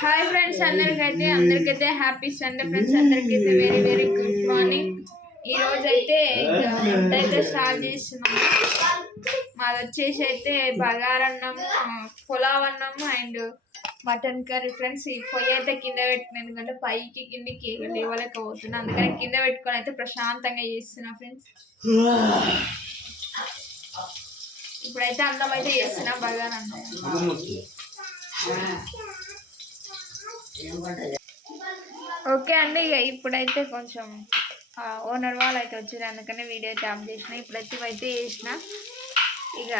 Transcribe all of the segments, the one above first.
Hi friends అందరికైతే అందరికైతే happy Sunday friends అందరికైతే వెరీ వెరీ గుడ్ మార్నింగ్ ఈ రోజు అయితే స్టార్ట్ చేస్తున్నాం. మాది వచ్చేసి అయితే బగారన్నం పులావ్ అన్నం అండ్ మటన్ కర్రీ ఫ్రెండ్స్ ఈ పొయ్యి అయితే కింద పెట్టిన ఎందుకంటే పైకి కిందికి లేవలేకపోతున్నా. అందుకని కింద పెట్టుకొని అయితే ప్రశాంతంగా చేస్తున్నా ఫ్రెండ్స్ ఇప్పుడైతే అన్నం అయితే చేస్తున్నా బగారన్నం ఓకే అండి ఇక ఇప్పుడైతే కొంచెం ఓనర్ వాళ్ళు అయితే వచ్చారు అందుకనే వీడియో అయితే ఆఫ్ చేసిన ఇప్పుడైతే ఇవైతే చేసిన. ఇక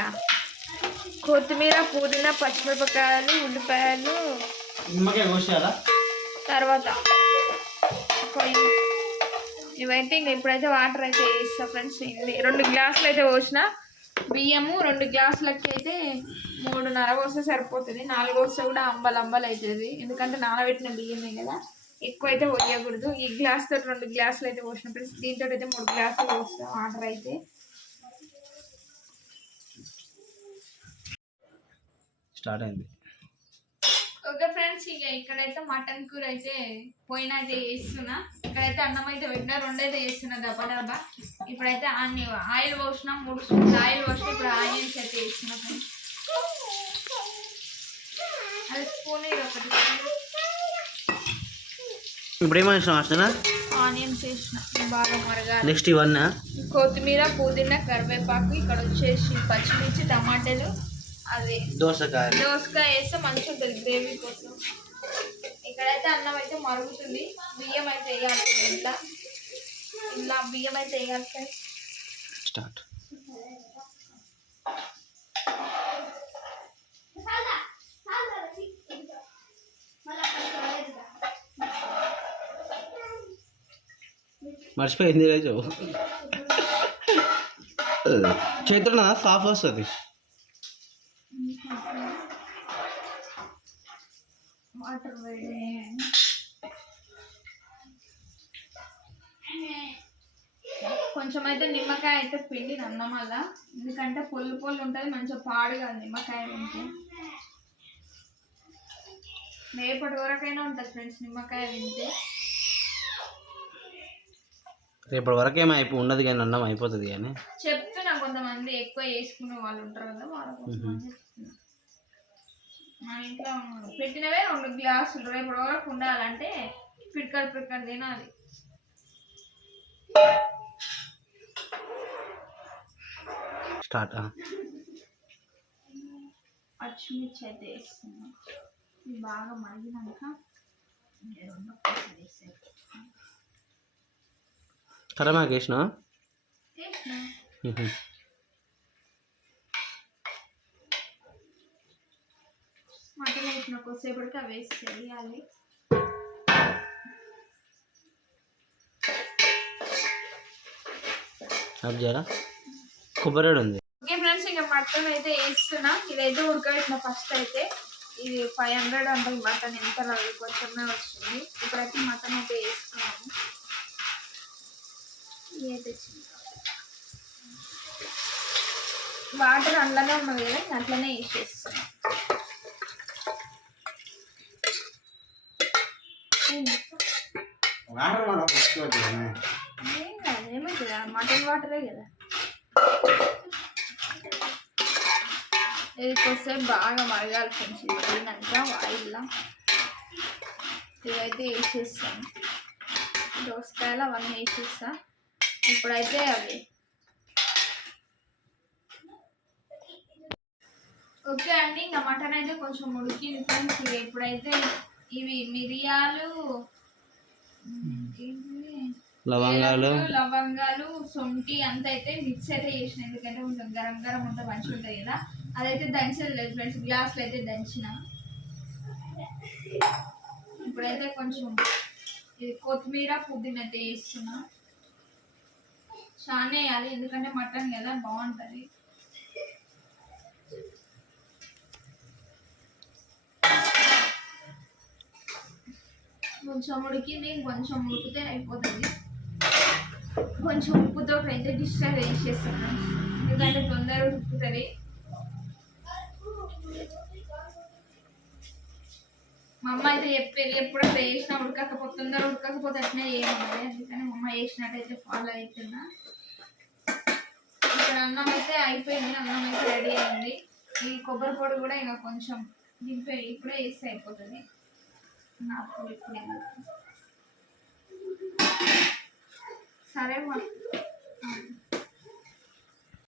కొత్తిమీర పుదీనా పచ్చిమిరపకాయలు ఉల్లిపాయలు తర్వాత కొయ్యి ఇవైతే ఇంక ఇప్పుడైతే వాటర్ అయితే వేస్తా ఫ్రెండ్స్. రెండు గ్లాసులు అయితే పోసిన. బియ్యము రెండు గ్లాసులకి అయితే మూడున్నర వస్తే సరిపోతుంది. నాలుగు వస్తే కూడా అంబలు అంబలు అవుతుంది ఎందుకంటే నానబెట్టిన బియ్యమే కదా. ఎక్కువ అయితే పోయకూడదు. ఈ గ్లాస్ తోటి రెండు గ్లాసులు అయితే పోసిన ఫ్రెండ్స్ దీంతో అయితే మూడు గ్లాసులు పోస్తాం వాటర్ అయితే. స్టార్ట్ అయింది. ఓకే ఫ్రెండ్స్ ఇక ఇక్కడైతే మటన్ కూర అయితే పోయిన అయితే చేస్తున్నా. ఇక్కడైతే అన్నం అయితే పెట్టినా రెండు అయితే చేస్తున్నా దబ్బా దబ్బా ఇప్పుడైతే అన్ని ఆయిల్ పోసిన మూడు స్పూన్లు ఆయిల్ పోసిన ఇప్పుడు ఆనియన్స్ అయితే వేస్తున్నా ఫ్రెండ్స్. అది స్పూన్ ఇది ఒకటి. ఇప్పుడు ఆనియన్స్ వేసిన బాగా మరగాలి. నెక్స్ట్ ఇవన్నా? కొత్తిమీర పుదీనా కరివేపాకు ఇక్కడ వచ్చేసి పచ్చిమిర్చి టమాటాలు అది. దోసకాయ దోసకాయ వేస్తే మంచిగా ఉంటుంది గ్రేవీ కోసం. ఇక్కడైతే అన్నం అయితే మరుగుతుంది. బియ్యం అయితే వేయాలి ఇంట్లో. ఇలా బియ్యం అయితే వేయాలి ఫ్రెండ్స్ స్టార్ట్. మర్చిపోయింది రోజు. చేతున్న సాఫ్ వస్తుంది వాటర్ వేడి కొంచెం అయితే నిమ్మకాయ అయితే పిండి అన్నం వల్ల ఎందుకంటే పొల్లు పొల్లు ఉంటుంది మంచిగా పాడు కాదు నిమ్మకాయ తింటే. రేపటి వరకైనా ఉంటుంది ఫ్రెండ్స్ నిమ్మకాయ తింటే. రేపటి వరకు ఏమో అయిపో ఉండదు కానీ అన్నం అయిపోతుంది కానీ. చెప్తున్నా కొంతమంది ఎక్కువ వేసుకునే వాళ్ళు ఉంటారు కదా వాళ్ళ కోసం చెప్తున్నా. ఉన్నారు. పెట్టినవే రెండు గ్లాసులు. రేపటి వరకు ఉండాలంటే పిడకలు పిడకలు తినాలి. స్టార్ట్ పచ్చిమిర్చి అయితే వేస్తున్నాం. ఇది బాగా మరిగినాక రెండు. కరమాకు వేసిన. వేసినా. కొద్దిసేపటికి అవి వేసి జరా కొబ్బరి ఉంది. ఓకే ఫ్రెండ్స్ ఇంకా మటన్ అయితే వేస్తున్నా. ఇదైతే ఉడకబెట్టిన ఫస్ట్ అయితే. ఇది ఫైవ్ హండ్రెడ్ అంటే మటన్. ఎంత రాదు? కొంచెమే వస్తుంది. ఇప్పుడైతే మటన్ అయితే వేస్తున్నాము. ఇదైతే వాటర్ అందులోనే ఉన్నది కదా అట్లనే వేసేస్తున్నాం. ఏం కాదు ఏమవుతుంది మటన్ వాటరే కదా. ఇది కొద్దిసేపు బాగా మరగాలి కొంచెం ఇది పోయినాక ఆయిల్లో ఇవైతే వేసేస్తాను దోసకాయలు అవన్నీ వేసేస్తా. ఇప్పుడైతే అవి. ఓకే అండి ఇంకా మటన్ అయితే కొంచెం ఉడికింది ఫ్రెండ్స్. ఇప్పుడైతే ఇవి మిరియాలు లవంగాలు. లవంగాలు సొంటి అంత అయితే మిక్స్ అయితే చేసిన. ఎందుకంటే కొంచెం గరం గరం ఉంటే మంచిగా ఉంటుంది కదా. అదైతే దంచలేదు ఫ్రెండ్స్ గ్లాసులు అయితే దంచిన. ఇప్పుడైతే కొంచెం ఇది కొత్తిమీర పుదీనా అయితే వేస్తున్నా చాలా వేయాలి. ఎందుకంటే మటన్ కదా బాగుంటుంది. కొంచెం ఉడికింది కొంచెం ఉడికితే అయిపోతుంది. కొంచెం ఉప్పుతో అయితే డిష్ వేసేస్తాను ఎందుకంటే తొందర ఉడుకుతుంది. మా అమ్మ అయితే చెప్పేది ఎప్పుడు అట్లా చేసినా ఉడకకపోతే తొందర ఉడకకపోతే అట్నే ఏమన్నది అందుకని మా అమ్మ చేసినట్టయితే ఫాలో అవుతున్నా ఇక్కడ అన్నం అయితే అయిపోయింది అన్నం అయితే రెడీ అయింది. ఈ కొబ్బరి పొడి కూడా ఇంకా కొంచెం దింపే ఇప్పుడే వేస్తే అయిపోతుంది. సరే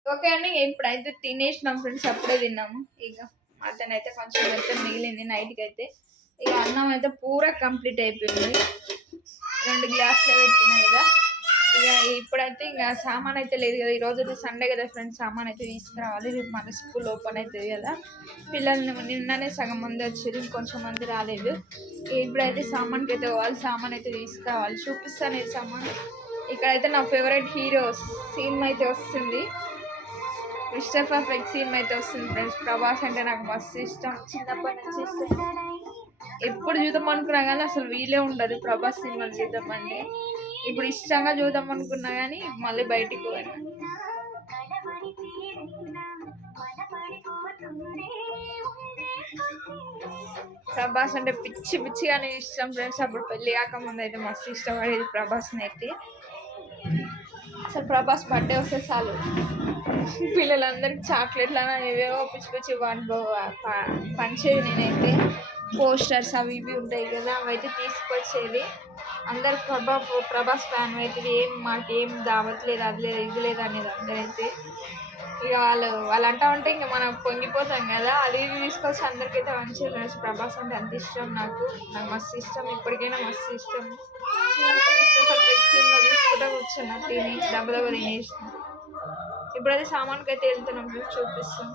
ఓకే అండి ఇప్పుడైతే తినేసినాం ఫ్రెండ్స్ అప్పుడే తిన్నాము. ఇక మటన్ అయితే కొంచెం అయితే మిగిలింది నైట్కి అయితే ఇక అన్నం అయితే పూరా కంప్లీట్ అయిపోయింది. రెండు గ్లాసులు పెట్టినాయి ఇక. ఇక ఇప్పుడైతే ఇంకా సామాన్ అయితే లేదు కదా. ఈరోజు అయితే సండే కదా ఫ్రెండ్స్ సామాన్ అయితే తీసుకురావాలి. రేపు మన స్కూల్ ఓపెన్ అవుతుంది కదా. పిల్లల్ని నిన్ననే సగం మంది వచ్చారు. ఇంకొంచెం మంది రాలేదు. ఇప్పుడైతే సామాన్కి అయితే పోవాలి. సామాన్ అయితే తీసుకురావాలి. చూపిస్తాను ఈ సామాన్. ఇక్కడైతే నా ఫేవరెట్ హీరో సీన్ అయితే వస్తుంది. మిస్టర్ పర్ఫెక్ట్ సీమ్ అయితే వస్తుంది ఫ్రెండ్స్ ప్రభాస్ అంటే నాకు మస్తు ఇష్టం. చిన్నప్పటి నుంచి ఇష్టం. ఎప్పుడు చూద్దాం అనుకున్నా కానీ అసలు వీలే ఉండదు ప్రభాస్ సినిమాలు చూద్దామంటే ఇప్పుడు ఇష్టంగా చూద్దాం అనుకున్నా కానీ మళ్ళీ బయటికి పోయినా ప్రభాస్ అంటే పిచ్చి పిచ్చిగానే ఇష్టం ఫ్రెండ్స్. అప్పుడు పెళ్ళి కాకముందు అయితే మస్తు ఇష్టపడేది ప్రభాస్ని అయితే. అసలు ప్రభాస్ బర్త్డే వస్తే చాలు. పిల్లలందరికీ చాక్లెట్లు అని ఏవేవో పిచ్చి పిచ్చి పండు పంచేది నేనైతే. పోస్టర్స్ అవి ఇవి ఉంటాయి కదా అవి అయితే తీసుకొచ్చేది. అందరు ప్రభా ప్రభాస్ ఫ్యాన్ అయితే ఏం మాకు ఏం దావట్లేదు అది లేదు ఇది లేదు అనేది అందరైతే. ఇక వాళ్ళు వాళ్ళు అంటా ఉంటే ఇంకా మనం పొంగిపోతాం కదా. అది ఇవి తీసుకొచ్చి అందరికైతే మంచిగా తెలుసు. ప్రభాస్ అంటే అంత ఇష్టం నాకు. నాకు మస్తు ఇష్టం. ఇప్పటికైనా మస్తు ఇష్టం. తీసుకుంటా కూర్చున్నా తిని దెబ్బ దెబ్బ తినేసిన. ఇప్పుడైతే సామాన్కి అయితే వెళ్తున్నాం చూపిస్తాం.